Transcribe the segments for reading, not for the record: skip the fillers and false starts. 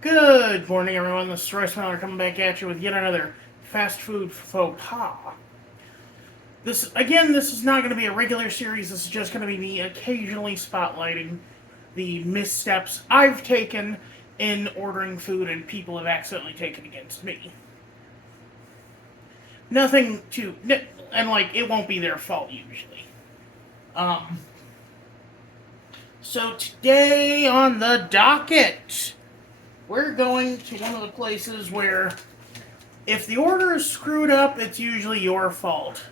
Good morning, everyone. This is Royce coming back at you with yet another fast food faux pas. This is not going to be a regular series. This is just going to be me occasionally spotlighting the missteps I've taken in ordering food and people have accidentally taken against me. Nothing to, and like, it won't be their fault usually. Um, so today on the docket, we're going to one of the places where if the order is screwed up, it's usually your fault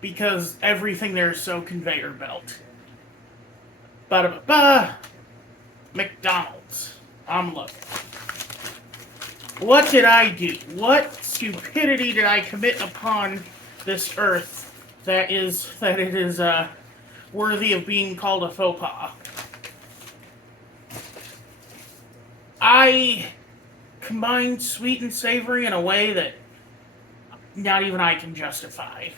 because everything there is so conveyor belt. Ba-da-ba-ba. McDonald's. I'm looking. What did I do? What stupidity did I commit upon this earth that it is worthy of being called a faux pas? I combined sweet and savory in a way that not even I can justify.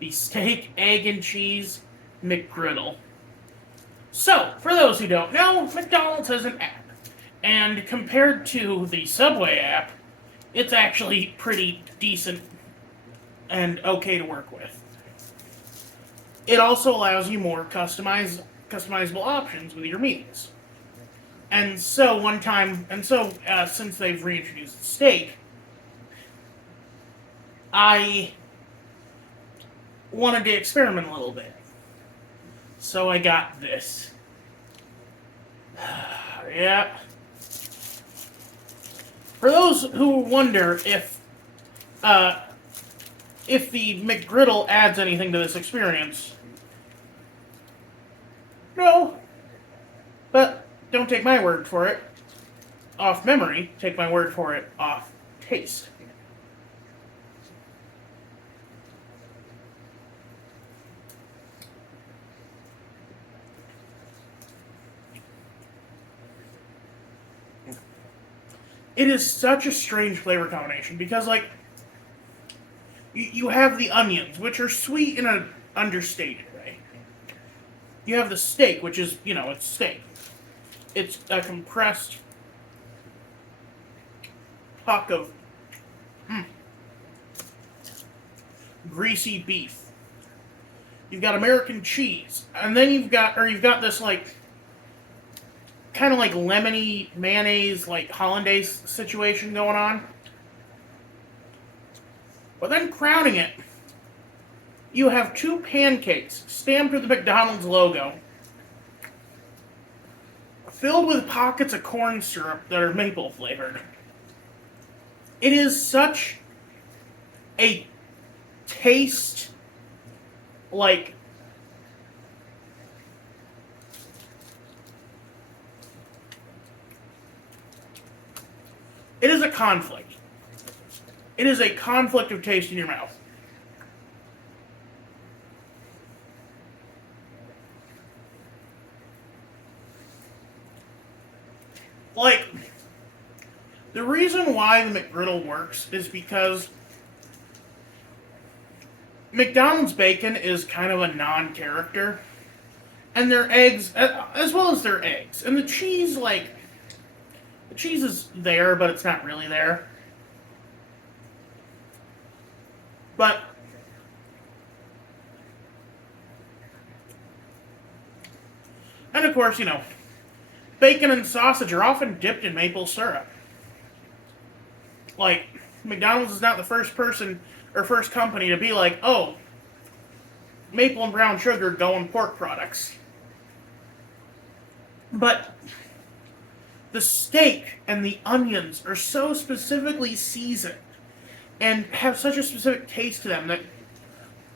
The steak, egg, and cheese McGriddle. So, for those who don't know, McDonald's has an app. And compared to the Subway app, it's actually pretty decent and okay to work with. It also allows you more customizable options with your meals. And so since they've reintroduced steak, I wanted to experiment a little bit. So I got this. Yeah. For those who wonder if the McGriddle adds anything to this experience, no. But don't take my word for it off memory. Take my word for it off taste. It is such a strange flavor combination because, like, you have the onions, which are sweet in an understated way. You have the steak, which is, it's steak. It's a compressed hunk of greasy beef. You've got American cheese, and then you've got this like kind of like lemony mayonnaise, like hollandaise situation going on. But then crowning it, you have two pancakes stamped with the McDonald's logo, filled with pockets of corn syrup that are maple flavored. It is such a taste like it is a conflict. It is a conflict of taste in your mouth. Like, the reason why the McGriddle works is because McDonald's bacon is kind of a non-character, and their eggs, as well as their eggs, and the cheese, the cheese is there, but it's not really there. But and of course, bacon and sausage are often dipped in maple syrup. Like, McDonald's is not the first person or first company to be like, oh, maple and brown sugar go in pork products. But the steak and the onions are so specifically seasoned and have such a specific taste to them that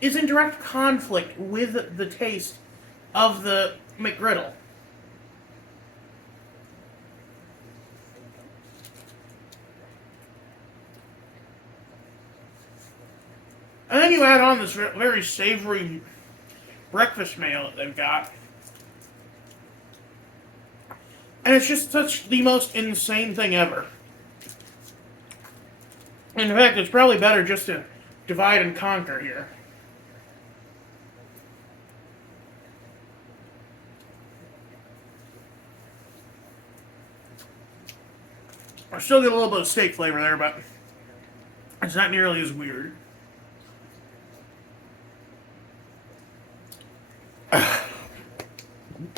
is in direct conflict with the taste of the McGriddle. And then you add on this very savory breakfast meal that they've got. And it's just such the most insane thing ever. In fact, it's probably better just to divide and conquer here. I still get a little bit of steak flavor there, but it's not nearly as weird.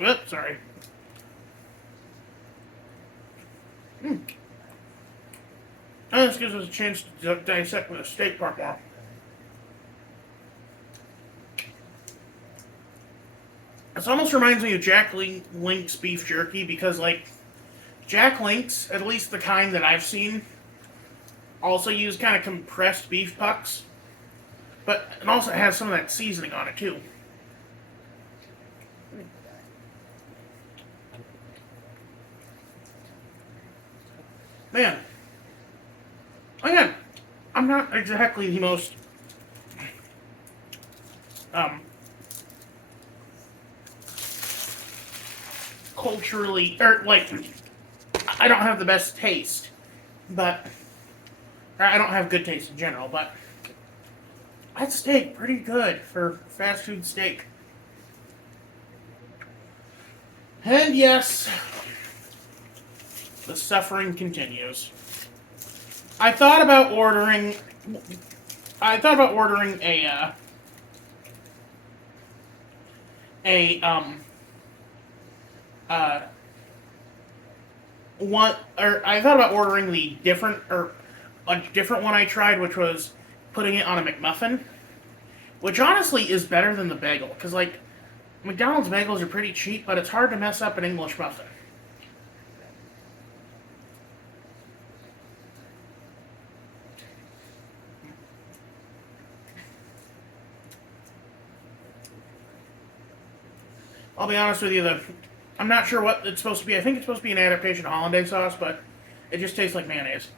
Oops, sorry. And this gives us a chance to dissect the steak part more. This almost reminds me of Jack Link's beef jerky because, like, Jack Link's, at least the kind that I've seen, also use kind of compressed beef pucks, but it also has some of that seasoning on it too. Man, again, I'm not exactly the most culturally, or like, I don't have the best taste, but I don't have good taste in general, but that steak pretty good for fast food steak. And yes, the suffering continues. I thought about ordering I thought about ordering the different, or a different one I tried, which was putting it on a McMuffin, which honestly is better than the bagel, because, like, McDonald's bagels are pretty cheap, but it's hard to mess up an English muffin. I'll be honest with you, I'm not sure what it's supposed to be. I think it's supposed to be an adaptation of hollandaise sauce, but it just tastes like mayonnaise.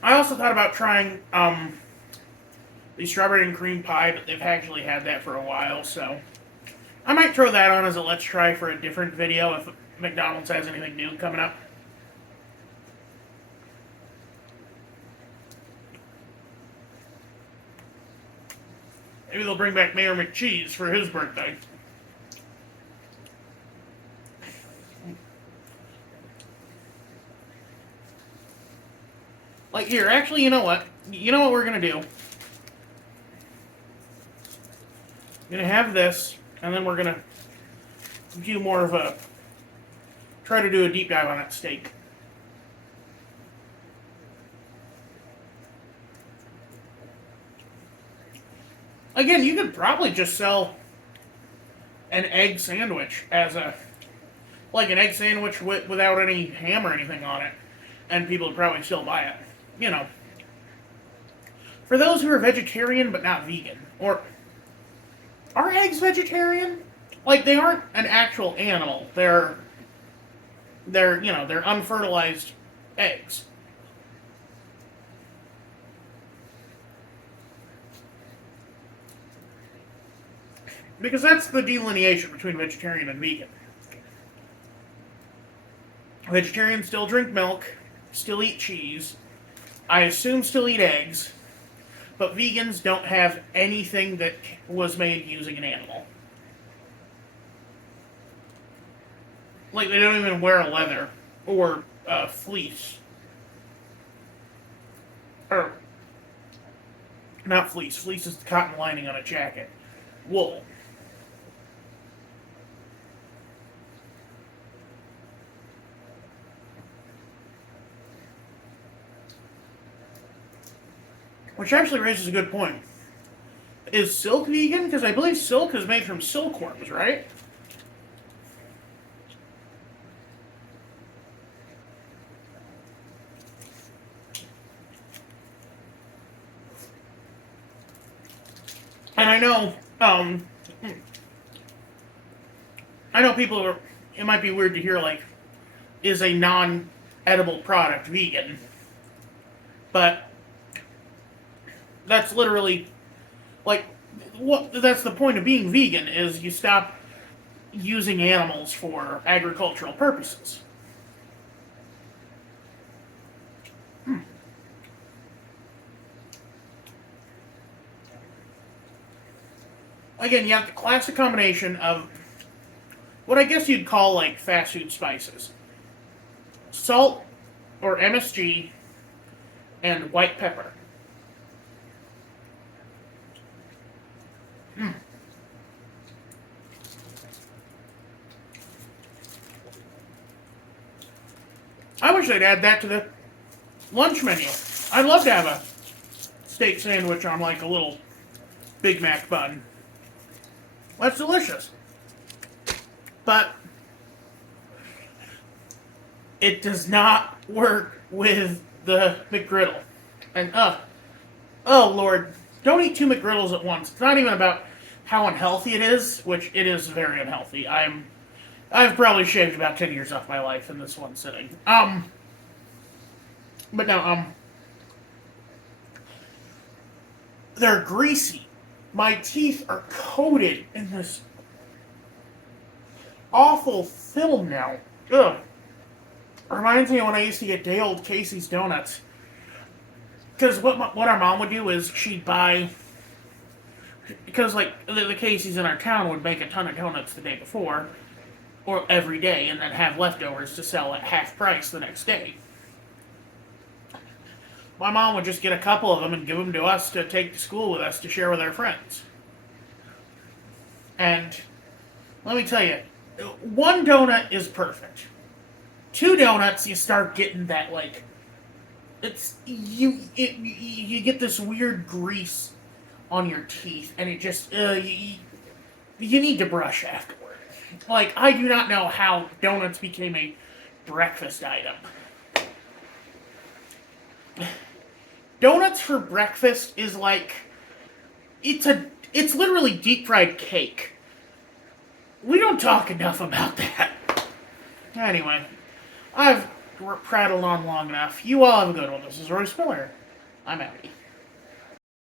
I also thought about trying the strawberry and cream pie, but they've actually had that for a while, so I might throw that on as a let's try for a different video if McDonald's has anything new coming up. Maybe they'll bring back Mayor McCheese for his birthday. Like, here, actually, you know what? You know what we're going to do? We're going to have this, and then we're going to do more of a... try to do a deep dive on that steak. Again, you could probably just sell an egg sandwich as a... like an egg sandwich without any ham or anything on it, and people would probably still buy it. You know. For those who are vegetarian but not vegan. Or... are eggs vegetarian? Like, they aren't an actual animal. They're unfertilized eggs. Because that's the delineation between vegetarian and vegan. Vegetarians still drink milk, still eat cheese, I assume still eat eggs, but vegans don't have anything that was made using an animal. Like, they don't even wear leather or fleece. Or, not fleece. Fleece is the cotton lining on a jacket. Wool. Which actually raises a good point. Is silk vegan? Because I believe silk is made from silkworms, right? And I know people are, it might be weird to hear, like, is a non-edible product vegan? But that's literally, like, that's the point of being vegan, is you stop using animals for agricultural purposes. again, you have the classic combination of what I guess you'd call like fast food spices: salt or MSG and white pepper. Mm. I wish they'd add that to the lunch menu. I'd love to have a steak sandwich on like a little Big Mac bun. That's delicious. But it does not work with the McGriddle. And oh Lord, don't eat two McGriddles at once. It's not even about how unhealthy it is, which it is very unhealthy. I've probably shaved about 10 years off my life in this one sitting. But no, they're greasy. My teeth are coated in this awful film now. Ugh. Reminds me of when I used to get day old Casey's donuts. Because what our mom would do is she'd buy, because like the Casey's in our town would make a ton of donuts the day before, or every day, and then have leftovers to sell at half price the next day. My mom would just get a couple of them and give them to us to take to school with us to share with our friends. And let me tell you, one donut is perfect. Two donuts, you start getting that like, you get this weird grease on your teeth, and it just you need to brush afterward. Like, I do not know how donuts became a breakfast item. Donuts for breakfast is like, it's literally deep fried cake. We don't talk enough about that. Anyway, I've prattled on long enough. You all have a good one. This is Royce Miller. I'm out.